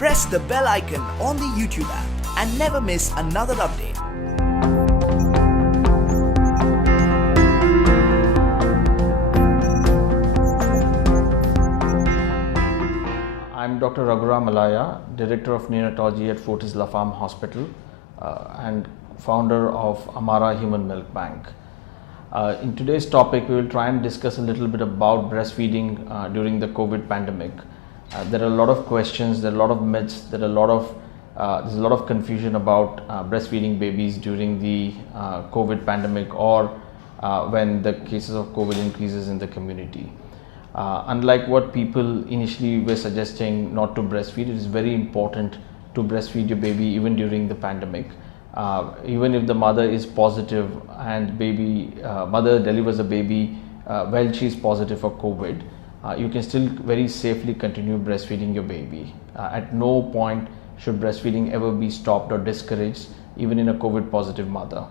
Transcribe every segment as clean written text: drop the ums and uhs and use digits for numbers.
press the bell icon on the YouTube app and never miss another update. I'm Dr Raghuram Mallaiah, Director of Neonatology at Fortis La Femme Hospital and founder of Amara Human Milk Bank. In today's topic, we will try and discuss a little bit about breastfeeding during the COVID pandemic. There are a lot of questions, there are a lot of myths, there's a lot of confusion about breastfeeding babies during the COVID pandemic or when the cases of COVID increases in the community. Unlike what people initially were suggesting not to breastfeed, it is very important to breastfeed your baby even during the pandemic. Even if the mother is positive and mother delivers a baby while she is positive for COVID, you can still very safely continue breastfeeding your baby. At no point should breastfeeding ever be stopped or discouraged, even in a COVID positive mother.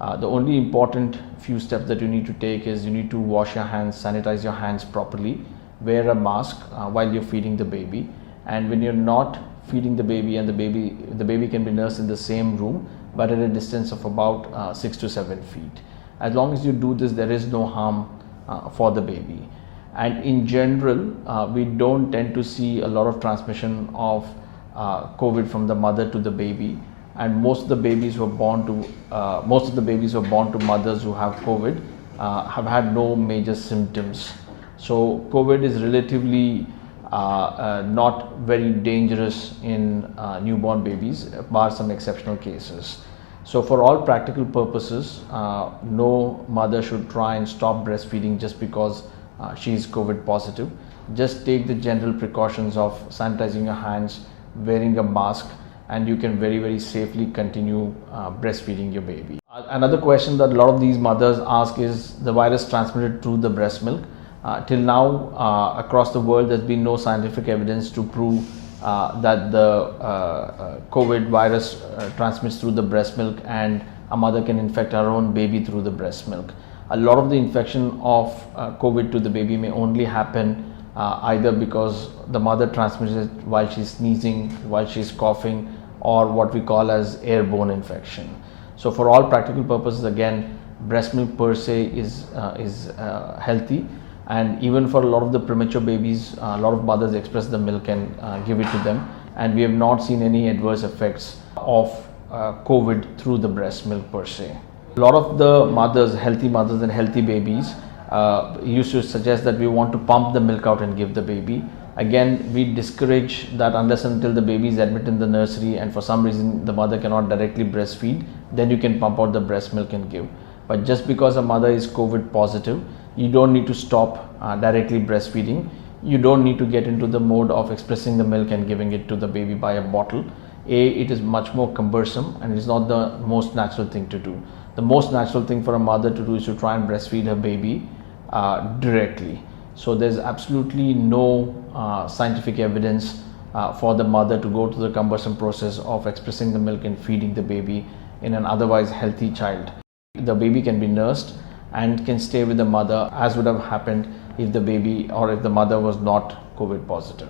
The only important few steps that you need to take is you need to wash your hands, sanitize your hands properly, wear a mask while you're feeding the baby, and when you're not feeding the baby and the baby can be nursed in the same room but at a distance of about 6 to 7 feet. As long as you do this, there is no harm for the baby. And in general, we don't tend to see a lot of transmission of COVID from the mother to the baby. And most of the babies who are born to mothers who have COVID have had no major symptoms. So COVID is relatively not very dangerous in newborn babies, bar some exceptional cases. So for all practical purposes, no mother should try and stop breastfeeding just because she is COVID positive. Just take the general precautions of sanitizing your hands, wearing a mask, and you can very, very safely continue breastfeeding your baby. Another question that a lot of these mothers ask is the virus transmitted through the breast milk. Till now, across the world, there's been no scientific evidence to prove that the COVID virus transmits through the breast milk and a mother can infect her own baby through the breast milk. A lot of the infection of COVID to the baby may only happen either because the mother transmits it while she's sneezing, while she's coughing, or what we call as airborne infection. So for all practical purposes, again, breast milk per se is healthy, and even for a lot of the premature babies, a lot of mothers express the milk and give it to them, and we have not seen any adverse effects of COVID through the breast milk per se. A lot of the mothers, healthy mothers and healthy babies, used to suggest that we want to pump the milk out and give the baby. Again, we discourage that unless and until the baby is admitted in the nursery and for some reason the mother cannot directly breastfeed, then you can pump out the breast milk and give. But just because a mother is COVID positive, you don't need to stop directly breastfeeding. You don't need to get into the mode of expressing the milk and giving it to the baby by a bottle. It is much more cumbersome and it is not the most natural thing to do. The most natural thing for a mother to do is to try and breastfeed her baby directly. So there's absolutely no scientific evidence for the mother to go through the cumbersome process of expressing the milk and feeding the baby in an otherwise healthy child. The baby can be nursed and can stay with the mother as would have happened if the baby or if the mother was not COVID positive.